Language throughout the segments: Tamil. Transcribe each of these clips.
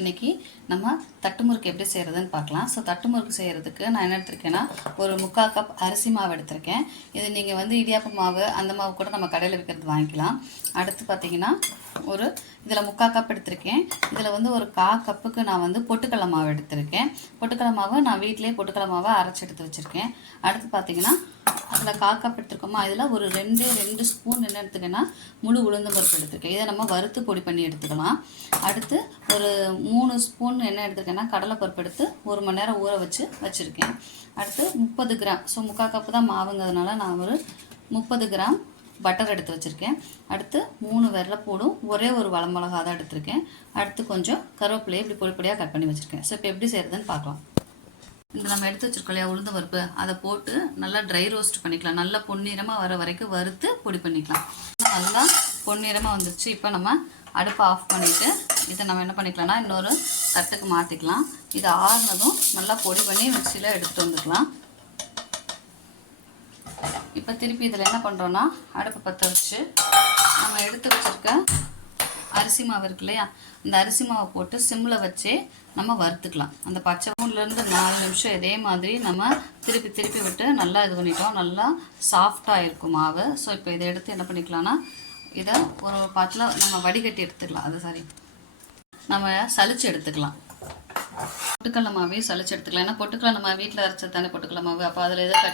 இன்றைக்கி நம்ம தட்டு முறுக்கு எப்படி செய்கிறதுன்னு பார்க்கலாம். ஸோ தட்டு முறுக்கு செய்கிறதுக்கு நான் என்ன எடுத்திருக்கேன்னா, ஒரு 3/4 கப் அரிசி மாவு எடுத்திருக்கேன். இது நீங்கள் வந்து இடியாப்ப மாவு அந்த மாவு கூட நம்ம கடையில் விற்கிறது வாங்கிக்கலாம். அடுத்து பார்த்திங்கன்னா இதில் 3/4 கப் எடுத்திருக்கேன். இதில் வந்து ஒரு 1/4 கப்புக்கு நான் வந்து பொட்டுக்கடலை மாவு எடுத்திருக்கேன். பொட்டுக்கடலை மாவு நான் வீட்டிலே பொட்டுக்கடலை மாவை அரைச்சி எடுத்து வச்சுருக்கேன். அடுத்து பார்த்திங்கன்னா அதில் 1/4 கப் எடுத்துருக்கோமா, இதில் ஒரு 2 ஸ்பூன் என்ன எடுத்துக்கேன்னா முழு உளுந்து பருப்பு எடுத்துருக்கேன். இதை நம்ம வறுத்து பொடி பண்ணி எடுத்துக்கலாம். அடுத்து ஒரு 3 ஸ்பூன் என்ன எடுத்துருக்கேன்னா கடலைப்பருப்பு எடுத்து 1 மணி நேரம் ஊற வச்சுருக்கேன். அடுத்து 30 கிராம், ஸோ 3/4 கப்பு தான் மாவுங்கிறதுனால நான் ஒரு 30 கிராம் பட்டர் எடுத்து வச்சுருக்கேன். அடுத்து 3 வெள்ளைப்பூடும் ஒரே ஒரு வரமிளகா தான் எடுத்திருக்கேன். அடுத்து கொஞ்சம் கருவேப்பிலையை இப்படி பொடி பொடியாக கட் பண்ணி வச்சுருக்கேன். ஸோ இப்போ எப்படி செய்கிறதுன்னு பார்க்கலாம். இந்த நம்ம எடுத்து வச்சுருக்கோம் இல்லையா உளுந்து பருப்பு, அதை போட்டு நல்லா ட்ரை ரோஸ்ட் பண்ணிக்கலாம். நல்லா பொன்னிறமாக வர வரைக்கும் வறுத்து பொடி பண்ணிக்கலாம். நல்லா பொன்னிறமாக வந்துருச்சு. இப்போ நம்ம அடுப்பை ஆஃப் பண்ணிவிட்டு இதை நம்ம என்ன பண்ணிக்கலாம்னா இன்னொரு தட்டுக்கு மாற்றிக்கலாம். இதை ஆறுனதும் நல்லா பொடி பண்ணி மிக்சியில் எடுத்துகிட்டு வந்துக்கலாம். இப்போ திருப்பி இதில் என்ன பண்ணுறோன்னா அடுப்பை பற்ற வச்சு நம்ம எடுத்து வச்சுருக்க அரிசி மாவு இருக்கு இல்லையா, இந்த அரிசி மாவை போட்டு சிம்மில் வச்சே நம்ம வறுத்துக்கலாம். அந்த பச்சை 3லேருந்து 4 நிமிஷம் இதே மாதிரி நம்ம திருப்பி விட்டு நல்லா இது பண்ணிட்டோம். நல்லா சாஃப்டாக இருக்கும் மாவு. ஸோ இப்போ இதை எடுத்து என்ன பண்ணிக்கலாம்னா இதை ஒரு பாத்தில் நம்ம வடிகட்டி எடுத்துக்கலாம். நம்ம சலிச்சு எடுத்துக்கலாம். பொட்டுக்கடலை மாவே சலிச்சு எடுத்துக்கலாம். ஏன்னா பொட்டுக்கடலை நம்ம வீட்டில் அரைச்சது தானே பொட்டுக்கடலை மாவு. அப்போ அதில் எதாவது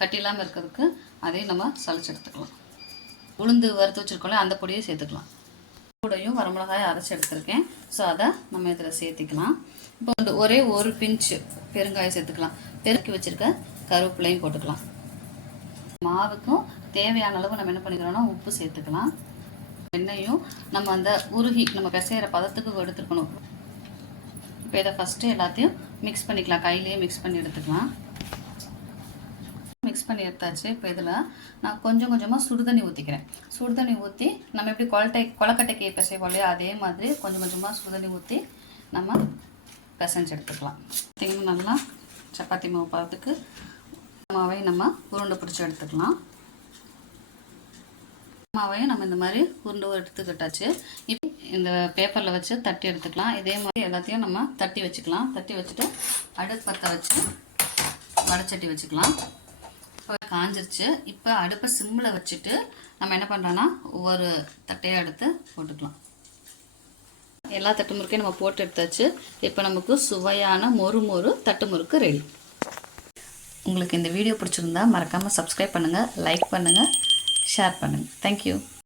கட்டி இல்லாமல் இருக்கிறதுக்கு அதையும் நம்ம சலிச்சு எடுத்துக்கலாம். உளுந்து வறுத்து வச்சுருக்கோம்ல அந்த பொடியை சேர்த்துக்கலாம். கூடையும் வரமிளகாயை அரைச்சி எடுத்துருக்கேன். ஸோ அதை நம்ம இதில் சேர்த்துக்கலாம். இப்போ வந்து ஒரே ஒரு பிஞ்சு பெருங்காயம் சேர்த்துக்கலாம். பெருக்கி வச்சுருக்க கருவேப்பிலையும் போட்டுக்கலாம். மாவுக்கும் தேவையான அளவு நம்ம என்ன பண்ணிக்கிறோம்னா உப்பு சேர்த்துக்கலாம். எண்ணெயும் நம்ம அந்த நம்ம பிசைகிற பதத்துக்கு எடுத்துக்கணும். இப்போ இதை ஃபஸ்ட்டு எல்லாத்தையும் மிக்ஸ் பண்ணிக்கலாம். கையிலேயே மிக்ஸ் பண்ணி எடுத்துக்கலாம். மிக்ஸ் பண்ணி எடுத்தாச்சு. இப்போ இதில் நான் கொஞ்சம் கொஞ்சமாக சுடுதண்ணி ஊற்றிக்கிறேன். சுடுதண்ணி ஊற்றி நம்ம எப்படி கொலக்கட்டைக்கு பிசைவோம் இல்லையா, அதே மாதிரி கொஞ்சம் கொஞ்சமாக சுடுதண்ணி ஊற்றி நம்ம பிசைஞ்சு எடுத்துக்கலாம். பார்த்திங்கன்னா நல்லா சப்பாத்தி மாவு பார்த்துக்கு மாவையும் நம்ம உருண்டை பிடிச்சி எடுத்துக்கலாம். மாவையும் நம்ம இந்த மாதிரி உருண்டை எடுத்துக்கிட்டாச்சு. இப்போ இந்த பேப்பரில் வச்சு தட்டி எடுத்துக்கலாம். இதே மாதிரி எல்லாத்தையும் நம்ம தட்டி வச்சுக்கலாம். தட்டி வச்சுட்டு அடுப்பு பற்ற வச்சு வடைச்சட்டி வச்சுக்கலாம். காஞ்சிருச்சு. இப்போ அடுப்பை சிம்மில் வச்சுட்டு நம்ம என்ன பண்ணுறோன்னா ஒவ்வொரு தட்டையாக எடுத்து போட்டுக்கலாம். எல்லா தட்டு முறுக்கையும் நம்ம போட்டு எடுத்தாச்சு. இப்போ நமக்கு சுவையான மொறு தட்டு முறுக்கு ரெடி. உங்களுக்கு இந்த வீடியோ பிடிச்சிருந்தா மறக்காமல் சப்ஸ்கிரைப் பண்ணுங்கள், லைக் பண்ணுங்கள், ஷேர் பண்ணுங்கள். தேங்க்யூ.